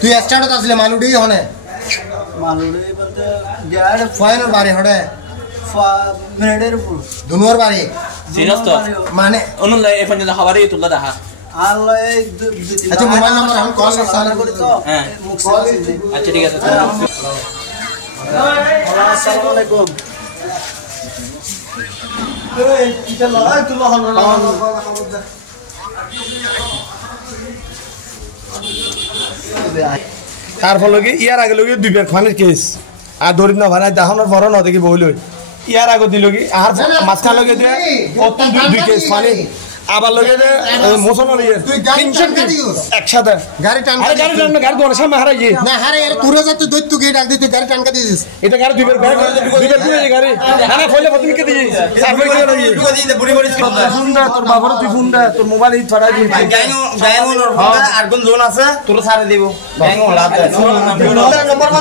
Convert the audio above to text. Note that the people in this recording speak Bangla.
তুই স্টার্টত আসলে মালুডি হনে মালুডি বলতে যার ফাইনাল বারে হড়ে মিনিটের উপর দুনোর বারে সিরিয়াস তো মানে অনুল এখন যে খবরই তুললা দেখা আল্লাহ আচ্ছা মোবাইল নাম্বার এখন কল সারা করে তো হ্যাঁ আচ্ছা ঠিক আছে আসসালামু আলাইকুম এই কিটা লয় তুলো হল তার ফলে কি ইয়ার আগে লগে দুইবার খানের কেস আর ধরি না ভাড়া দেখানোর পর ন দেখি বইল ইয়ার আগে দিল কি আর মাঝখান লগে দিয়ে অত্যন দুই কেস মানে আবার লগে মোশনের ইয়ে তুই গাড়ি টানকা দিস একসাথে গাড়ি টানকা আরে গাড়ি টান গাড়ি দোনে সামনে হারাই গিয়ে না হারে এর তুরে যত দৈত্য কে ডাক দিতে গাড়ি টানকা দিস এটা গাড়ি দুইবার দুইবার গাড়ি আরে কইলে তুমি কে দিই সাফাই করে রই টুকা দিয়ে বুড়ি বুড়ি ফোন দে তোর বাবার তুই ফোন দে তোর মোবাইল ই ছড়াই দিই গায়ং আর কোন জোন আছে তোর সারে দেব গায়ং লাভ